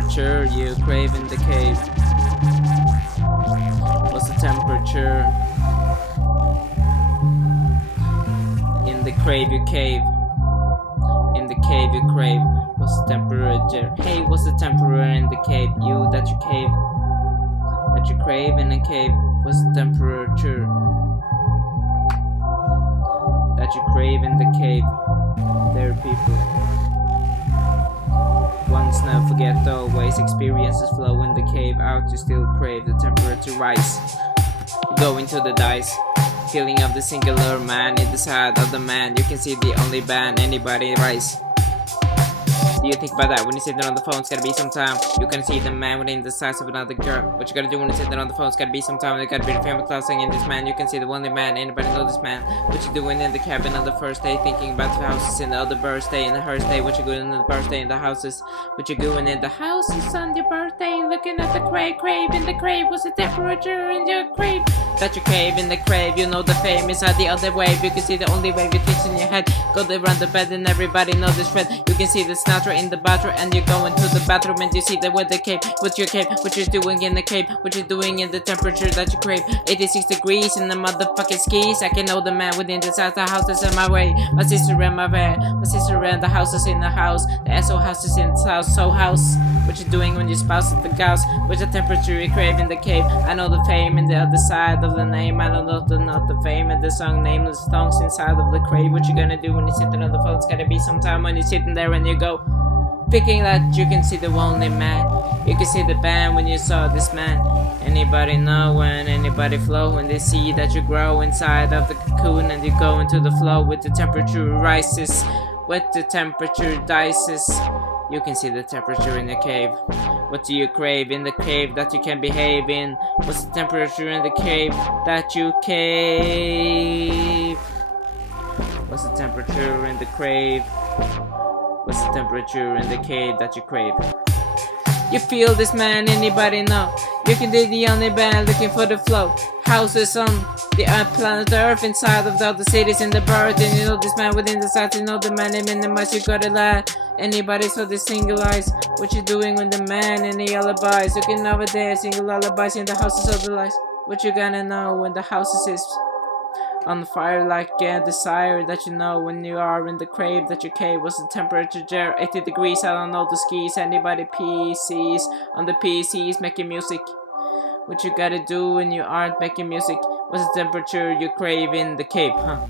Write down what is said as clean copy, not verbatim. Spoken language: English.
temperature you crave in the cave? What's the temperature in the crave you cave? In the cave you crave. What's the temperature? Hey, what's the temperature in the cave? You that you cave, that you crave in a cave. What's the temperature that you crave in the cave? There, people. Once never forget, always experiences flow in the cave. Out you still crave the temperature rise. Going to the dice, feeling of the singular man in the side of the man. You can see the only band anybody rise. Do you think about that when you sit there on the phone? It's gotta be some time. You can see the man within the size of another girl. What you gotta do when you sit there on the phone? It's gotta be some time. There gotta be the family cloud singing this man. You can see the only man. Anybody know this man? What you doing in the cabin on the first day? Thinking about the houses in the other birthday and the birthday. What you doing in the birthday in the houses? What you doing in the houses on your birthday? Looking at the crave in the crave. What's the temperature in your crave? That you crave in the crave. You know the fame is the other wave. You can see the only wave it fits in your head. Go around the bed and everybody knows this thread. You can see the snatcher in the bathroom and you go into the bathroom and you see the weather cave. What's your cave? What you doing in the cave? What you doing in the temperature that you crave? 86 degrees in the motherfucking skis. I can know the man within the size. The houses in my way. My sister in my way. My sister and the houses in the house. The SO houses in the house. So house. What you doing when your spouse at the house? What's the temperature you crave in the cave? I know the fame in the other side of the name. I don't know not the fame and the song nameless songs inside of the crave. What you gonna do when you're sitting on the phone? It's gotta be some time when you're sitting there and you go thinking that you can see the only man. You can see the band when you saw this man. Anybody know when anybody flow when they see that you grow inside of the cocoon and you go into the flow with the temperature rises, with the temperature dices. You can see the temperature in the cave. What do you crave in the cave that you can behave in? What's the temperature in the cave that you cave? What's the temperature in the crave? What's the temperature in the cave that you crave? You feel this man, anybody know? You can be the only band looking for the flow. Houses on the planet Earth inside of the other cities in the birth. And you know this man within the sight, you know the man in minimize. You gotta lie. Anybody saw the single eyes? What you doing when the man in the alibis? Looking over there, single alibis in the houses of the lies. What you gonna know when the houses is on fire like a desire that you know when you are in the crave that you cave? What's the temperature there? 80 degrees, I don't know the skis. Anybody PCs on the PCs making music? What you gotta do when you aren't making music? What's the temperature you crave in the cave, huh?